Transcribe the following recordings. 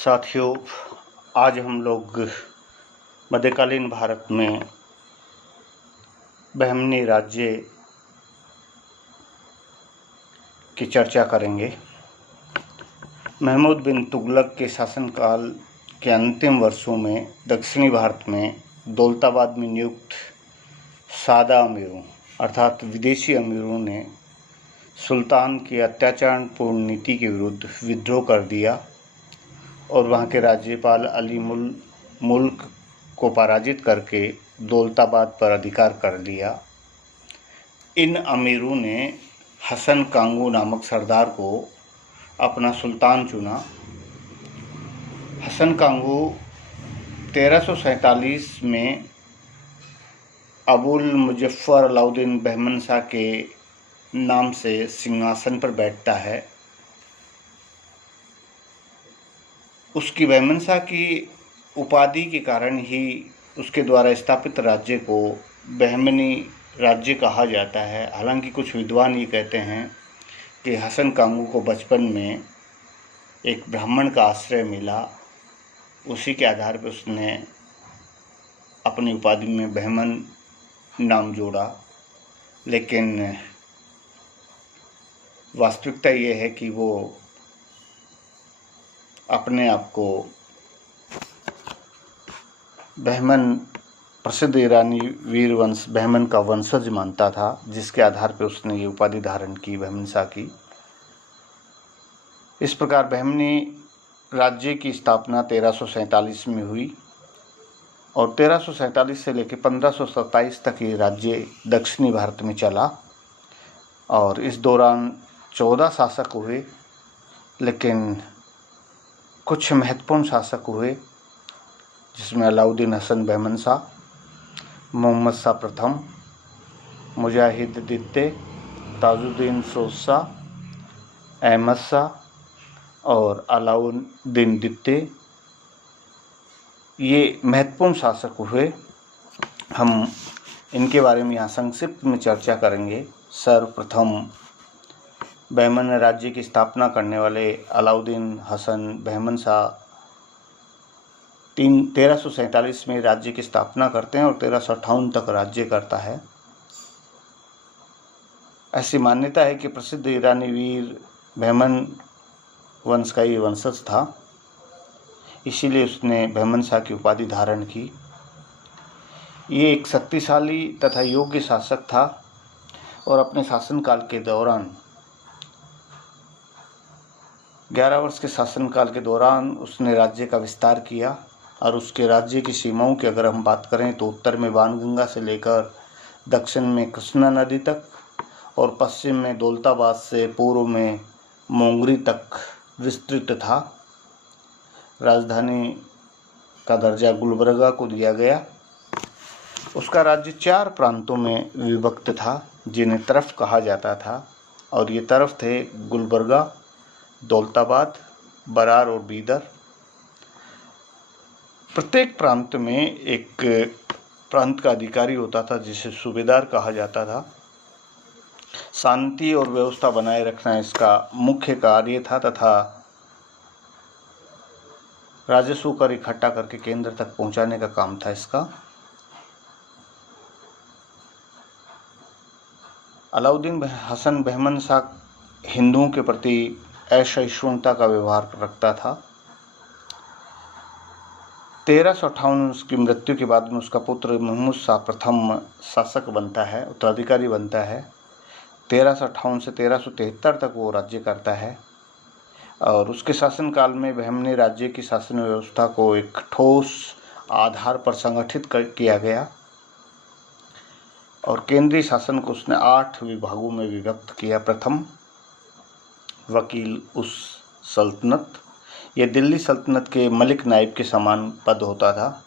साथियों, आज हम लोग मध्यकालीन भारत में बहमनी राज्य की चर्चा करेंगे। महमूद बिन तुगलक के शासनकाल के अंतिम वर्षों में दक्षिणी भारत में दौलताबाद में नियुक्त सादा अमीरों अर्थात विदेशी अमीरों ने सुल्तान की अत्याचारपूर्ण नीति के विरुद्ध विद्रोह कर दिया और वहाँ के राज्यपाल अली मुल्क को पराजित करके दौलताबाद पर अधिकार कर लिया। इन अमीरों ने हसन कांगू नामक सरदार को अपना सुल्तान चुना। हसन कांगू 1347 में अबुल मुजफ्फर अलाउद्दीन बहमन शाह के नाम से सिंहासन पर बैठता है। उसकी बहमन शाह की उपाधि के कारण ही उसके द्वारा स्थापित राज्य को बहमनी राज्य कहा जाता है। हालांकि कुछ विद्वान ये कहते हैं कि हसन कांगू को बचपन में एक ब्राह्मण का आश्रय मिला, उसी के आधार पर उसने अपनी उपाधि में बहमन नाम जोड़ा। लेकिन वास्तविकता ये है कि वो अपने आप को बहमन प्रसिद्ध ईरानी वीर वंश बहमन का वंशज मानता था, जिसके आधार पर उसने ये उपाधि धारण की, बहमन शाह की। इस प्रकार बहमनी राज्य की स्थापना 1347 में हुई और 1347 से लेकर 1527 तक ये राज्य दक्षिणी भारत में चला और इस दौरान 14 शासक हुए। लेकिन कुछ महत्वपूर्ण शासक हुए जिसमें अलाउद्दीन हसन बहमन शाह, मोहम्मद शाह प्रथम, मुजाहिद द्वितीय, ताजुद्दीन फिरोज शाह, अहमद शाह और अलाउद्दीन द्वितीय, ये महत्वपूर्ण शासक हुए। हम इनके बारे में यहाँ संक्षिप्त में चर्चा करेंगे। सर्वप्रथम बहमन राज्य की स्थापना करने वाले अलाउद्दीन हसन बहमन शाह 1347 में राज्य की स्थापना करते हैं और 1358 तक राज्य करता है। ऐसी मान्यता है कि प्रसिद्ध ईरानी वीर बहमन वंश का ये वंशज था, इसीलिए उसने बहमन शाह की उपाधि धारण की। ये एक शक्तिशाली तथा योग्य शासक था और अपने शासनकाल के दौरान 11 वर्ष के शासनकाल के दौरान उसने राज्य का विस्तार किया और उसके राज्य की सीमाओं की अगर हम बात करें तो उत्तर में बाणगंगा से लेकर दक्षिण में कृष्णा नदी तक और पश्चिम में दौलताबाद से पूर्व में मोंगरी तक विस्तृत था। राजधानी का दर्जा गुलबर्गा को दिया गया। उसका राज्य 4 प्रांतों में विभक्त था जिन्हें तरफ कहा जाता था और ये तरफ थे गुलबर्गा, दौलताबाद, बरार और बीदर। प्रत्येक प्रांत में एक प्रांत का अधिकारी होता था जिसे सूबेदार कहा जाता था। शांति और व्यवस्था बनाए रखना इसका मुख्य कार्य था तथा राजस्व कर इकट्ठा करके केंद्र तक पहुंचाने का काम था इसका। अलाउद्दीन हसन बहमन शाह हिंदुओं के प्रति असहिष्णुता का व्यवहार रखता था। 1358 उसकी मृत्यु के बाद में उसका पुत्र मोहम्मद शाह प्रथम शासक बनता है, उत्तराधिकारी बनता है। 1358 से 1373 तक वो राज्य करता है और उसके शासनकाल में बहमनी राज्य की शासन व्यवस्था को एक ठोस आधार पर संगठित किया गया और केंद्रीय शासन को उसने 8 विभागों में विभक्त किया। प्रथम, वकील उस सल्तनत, यह दिल्ली सल्तनत के मलिक नाइब के समान पद होता था।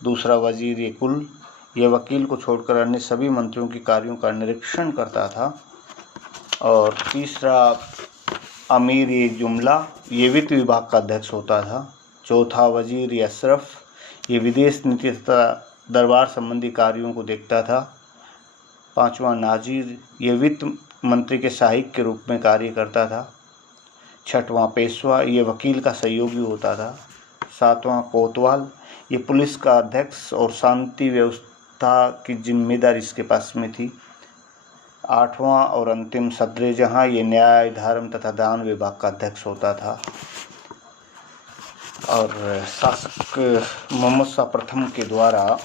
दूसरा, वजीर कुल, यह वकील को छोड़कर अन्य सभी मंत्रियों के कार्यों का निरीक्षण करता था। और तीसरा, अमीर जुमला, ये वित्त विभाग का अध्यक्ष होता था। चौथा, वजीर अशरफ, ये विदेश नीति तथा दरबार संबंधी कार्यों को देखता था। पांचवा, नाजिर, ये वित्त मंत्री के सहायक के रूप में कार्य करता था। छठवां पेशवा, ये वकील का सहयोगी होता था। सातवां कोतवाल, ये पुलिस का अध्यक्ष और शांति व्यवस्था की जिम्मेदारी इसके पास में थी। आठवां और अंतिम सदरे जहां, ये न्याय, धर्म तथा दान विभाग का अध्यक्ष होता था। और शासक मोहम्मद शाह प्रथम के द्वारा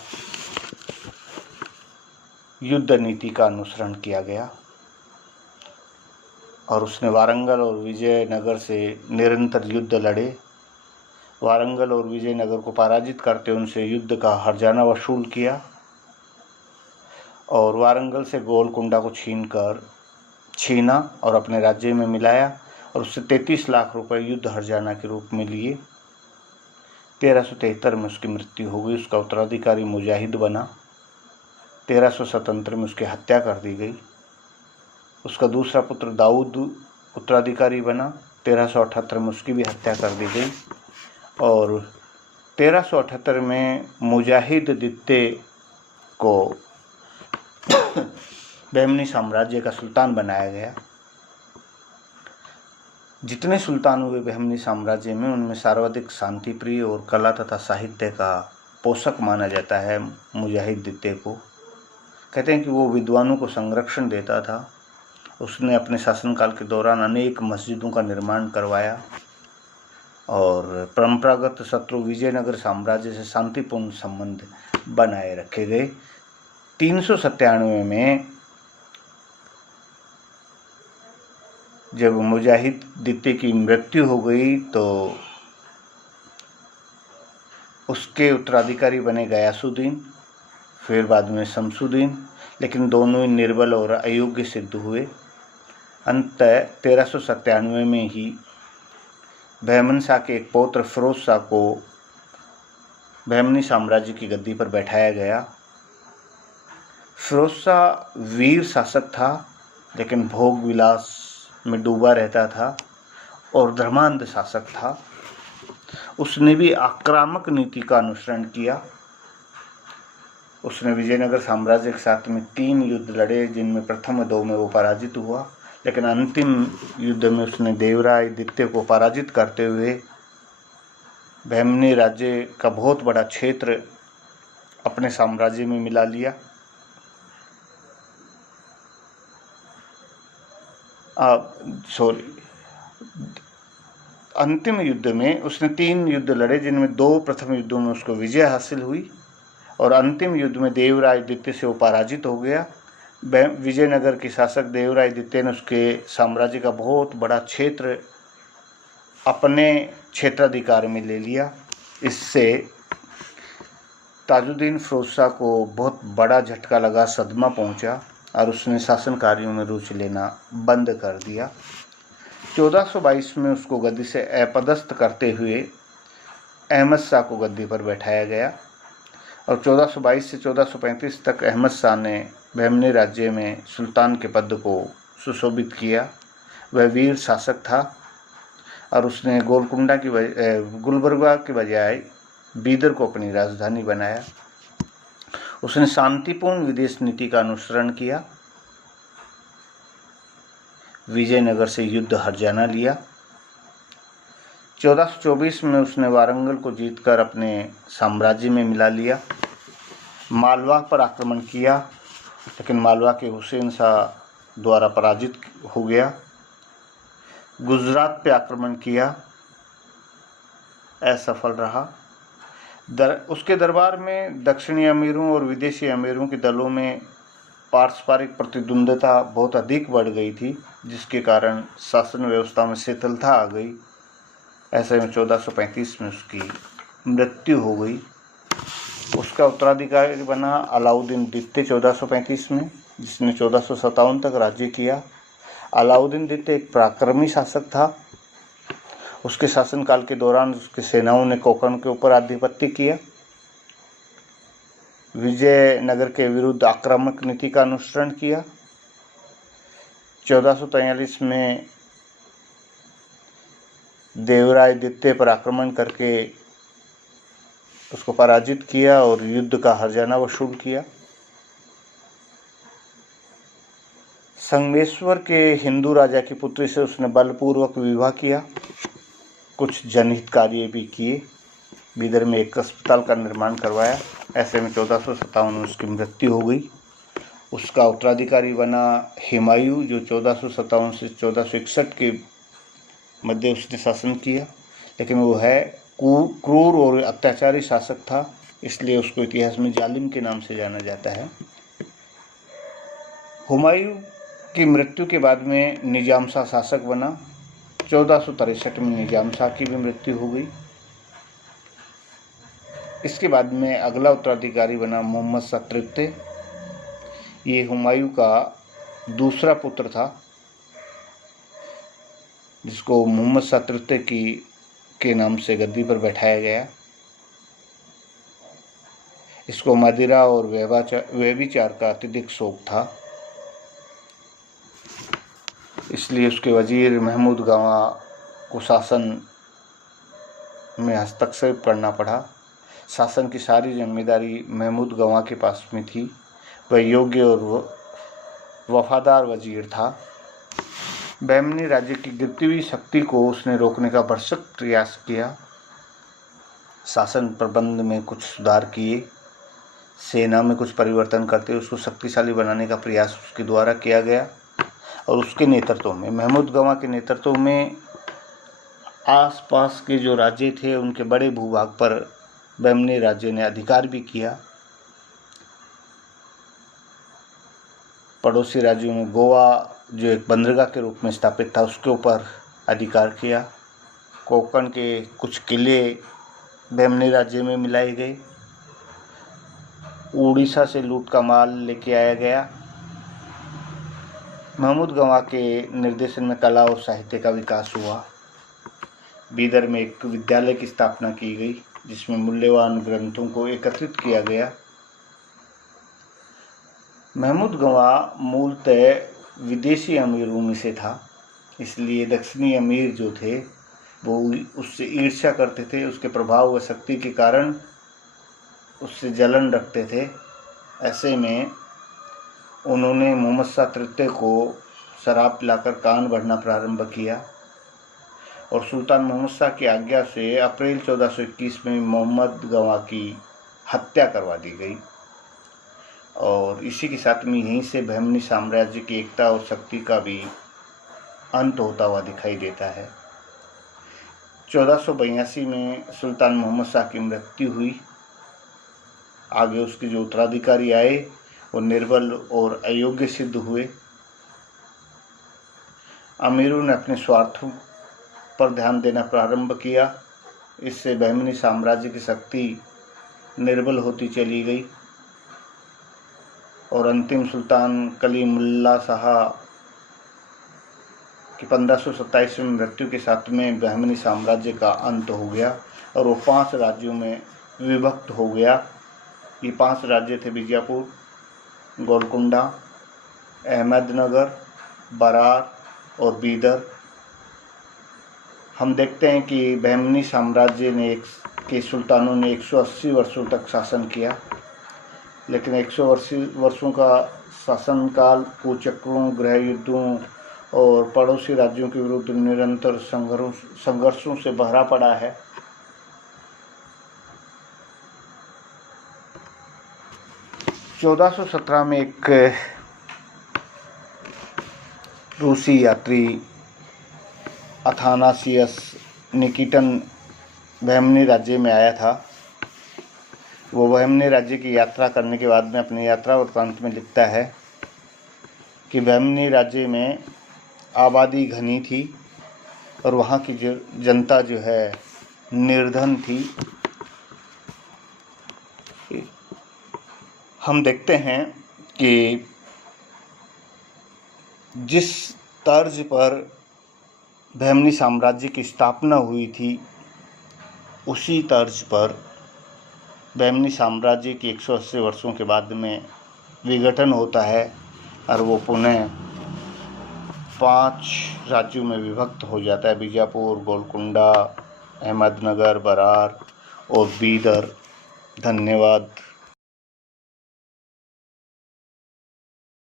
युद्ध नीति का अनुसरण किया गया और उसने वारंगल और विजयनगर से निरंतर युद्ध लड़े। वारंगल और विजयनगर को पराजित करते उनसे युद्ध का हर्जाना वसूल किया और वारंगल से गोलकुंडा को छीना और अपने राज्य में मिलाया और उससे 33 लाख रुपए युद्ध हर्जाना के रूप में लिए। 1373 में उसकी मृत्यु हो गई। उसका उत्तराधिकारी मुजाहिद बना। 1377 में उसकी हत्या कर दी गई। उसका दूसरा पुत्र दाऊद उत्तराधिकारी बना। 1378 में उसकी भी हत्या कर दी गई और 1378 में मुजाहिद द्वितीय को बहमनी साम्राज्य का सुल्तान बनाया गया। जितने सुल्तान हुए बहमनी साम्राज्य में, उनमें सर्वाधिक शांतिप्रिय और कला तथा साहित्य का पोषक माना जाता है मुजाहिद द्वितीय को। कहते हैं कि वो विद्वानों को संरक्षण देता था। उसने अपने शासनकाल के दौरान अनेक मस्जिदों का निर्माण करवाया और परंपरागत शत्रु विजयनगर साम्राज्य से शांतिपूर्ण संबंध बनाए रखे गए। 397 में जब मुजाहिद द्वितीय की मृत्यु हो गई तो उसके उत्तराधिकारी बने गयासुद्दीन, फिर बाद में शमसुद्दीन, लेकिन दोनों ही निर्बल और अयोग्य सिद्ध हुए। अंततः 1397 में ही बहमन शाह के एक पौत्र फिरोज शाह को बहमनी साम्राज्य की गद्दी पर बैठाया गया। फिरोज शाह वीर शासक था, लेकिन भोग विलास में डूबा रहता था और धर्मांध शासक था। उसने भी आक्रामक नीति का अनुसरण किया। उसने विजयनगर साम्राज्य के साथ में 3 युद्ध लड़े, जिनमें प्रथम 2 में वो पराजित हुआ, लेकिन अंतिम युद्ध में उसने देवराय द्वितीय को पराजित करते हुए बहमनी राज्य का बहुत बड़ा क्षेत्र अपने साम्राज्य में मिला लिया। अंतिम युद्ध में उसने 3 युद्ध लड़े, जिनमें 2 प्रथम युद्धों में उसको विजय हासिल हुई और अंतिम युद्ध में देवराय द्वितीय से वो पराजित हो गया। विजयनगर के शासक देवराय द्वितीय ने उसके साम्राज्य का बहुत बड़ा क्षेत्र अपने क्षेत्राधिकार में ले लिया। इससे ताजुद्दीन फिरोज शाह को बहुत बड़ा झटका लगा, सदमा पहुंचा और उसने शासन कार्यों में रुचि लेना बंद कर दिया। 1422 में उसको गद्दी से अपदस्थ करते हुए अहमद शाह को गद्दी पर बैठाया गया और 1422 से 1435 तक अहमद शाह ने बहमनी राज्य में सुल्तान के पद को सुशोभित किया। वह वीर शासक था और उसने गुलबर्गा के बजाय बीदर को अपनी राजधानी बनाया। उसने शांतिपूर्ण विदेश नीति का अनुसरण किया। विजयनगर से युद्ध हर्जाना लिया। 1424 में उसने वारंगल को जीतकर अपने साम्राज्य में मिला लिया। मालवा पर आक्रमण किया, लेकिन मालवा के हुसैन शाह द्वारा पराजित हो गया। गुजरात पे आक्रमण किया, असफल रहा। उसके दरबार में दक्षिणी अमीरों और विदेशी अमीरों के दलों में पारस्परिक प्रतिद्वंद्विता बहुत अधिक बढ़ गई थी, जिसके कारण शासन व्यवस्था में शिथिलता आ गई। ऐसे में 1435 में उसकी मृत्यु हो गई। उसका उत्तराधिकारी बना अलाउद्दीन द्वितीय 1435 में, जिसने 1457 तक राज्य किया। अलाउद्दीन द्वितीय एक पराक्रमी शासक था। उसके शासनकाल के दौरान उसकी सेनाओं ने कोंकण के ऊपर आधिपत्य किया। विजयनगर के विरुद्ध आक्रामक नीति का अनुसरण किया। 1443 में देवराय द्वितीय पर आक्रमण करके उसको पराजित किया और युद्ध का हर्जाना वसूल किया। संगमेश्वर के हिंदू राजा की पुत्री से उसने बलपूर्वक विवाह किया। कुछ जनहित कार्य भी किए। बीदर में एक अस्पताल का निर्माण करवाया। ऐसे में 1457 में उसकी मृत्यु हो गई। उसका उत्तराधिकारी बना हुमायूं, जो 1457 से 1461 के मध्य उसने शासन किया, लेकिन वो है क्रूर और अत्याचारी शासक था, इसलिए उसको इतिहास में जालिम के नाम से जाना जाता है। हुमायूं की मृत्यु के बाद में निजाम शाह शासक बना। 1463 में निजाम शाह की भी मृत्यु हो गई। इसके बाद में अगला उत्तराधिकारी बना मोहम्मद शाह तृतीय। ये हुमायूं का दूसरा पुत्र था, जिसको मोहम्मद शाह तृतीय के नाम से गद्दी पर बैठाया गया। इसको मदिरा और व्यभिचार का अत्यधिक शौक था, इसलिए उसके वजीर महमूद गवां को शासन में हस्तक्षेप करना पड़ा। शासन की सारी जिम्मेदारी महमूद गवां के पास में थी। वह योग्य और वफादार वजीर था। बहमनी राज्य की गिरती हुई शक्ति को उसने रोकने का भरसक प्रयास किया। शासन प्रबंध में कुछ सुधार किए। सेना में कुछ परिवर्तन करते उसको शक्तिशाली बनाने का प्रयास उसके द्वारा किया गया। और उसके नेतृत्व में, महमूद गवां के नेतृत्व में, आसपास के जो राज्य थे उनके बड़े भूभाग पर बहमनी राज्य ने अधिकार भी किया। पड़ोसी राज्यों में गोवा, जो एक बंदरगाह के रूप में स्थापित था, उसके ऊपर अधिकार किया। कोंकण के कुछ किले बहमनी राज्य में मिलाए गए। उड़ीसा से लूट का माल लेके आया गया। महमूद गवां के निर्देशन में कला और साहित्य का विकास हुआ। बीदर में एक विद्यालय की स्थापना की गई, जिसमें मूल्यवान ग्रंथों को एकत्रित किया गया। महमूद गवां मूलतः विदेशी अमीरों में से था, इसलिए दक्षिणी अमीर जो थे वो उससे ईर्ष्या करते थे। उसके प्रभाव व शक्ति के कारण उससे जलन रखते थे। ऐसे में उन्होंने मोहम्मद शाह तृतीय को शराब पिलाकर कान भरना प्रारंभ किया और सुल्तान मोहम्मद शाह की आज्ञा से अप्रैल 1421 में मोहम्मद गवां की हत्या करवा दी गई। और इसी के साथ में यहीं से बहमनी साम्राज्य की एकता और शक्ति का भी अंत होता हुआ दिखाई देता है। 1482 में सुल्तान मोहम्मद शाह की मृत्यु हुई। आगे उसके जो उत्तराधिकारी आए वो निर्बल और अयोग्य सिद्ध हुए। अमीरों ने अपने स्वार्थों पर ध्यान देना प्रारंभ किया। इससे बहमनी साम्राज्य की शक्ति निर्बल होती चली गई और अंतिम सुल्तान कलीमुल्लाह शाह की 1527 में मृत्यु के साथ में बहमनी साम्राज्य का अंत हो गया और वो 5 राज्यों में विभक्त हो गया। ये 5 राज्य थे: बीजापुर, गोलकुंडा, अहमदनगर, बरार और बीदर। हम देखते हैं कि बहमनी साम्राज्य के सुल्तानों ने 180 वर्षों तक शासन किया, लेकिन 180 वर्षों का शासनकाल कुचक्रों, गृह युद्धों और पड़ोसी राज्यों के विरुद्ध निरंतर संघर्षों से भरा पड़ा है। चौदह 1417 में एक रूसी यात्री अथानासियस निकिटन बहमनी राज्य में आया था। वो बहमनी राज्य की यात्रा करने के बाद में अपने यात्रा वृत्तांत में लिखता है कि बहमनी राज्य में आबादी घनी थी और वहाँ की जो जनता जो है निर्धन थी। हम देखते हैं कि जिस तर्ज पर बहमनी साम्राज्य की स्थापना हुई थी, उसी तर्ज पर बहमनी साम्राज्य की 180 वर्षों के बाद में विघटन होता है और वो पुनः 5 राज्यों में विभक्त हो जाता है: बीजापुर, गोलकुंडा, अहमदनगर, बरार और बीदर। धन्यवाद।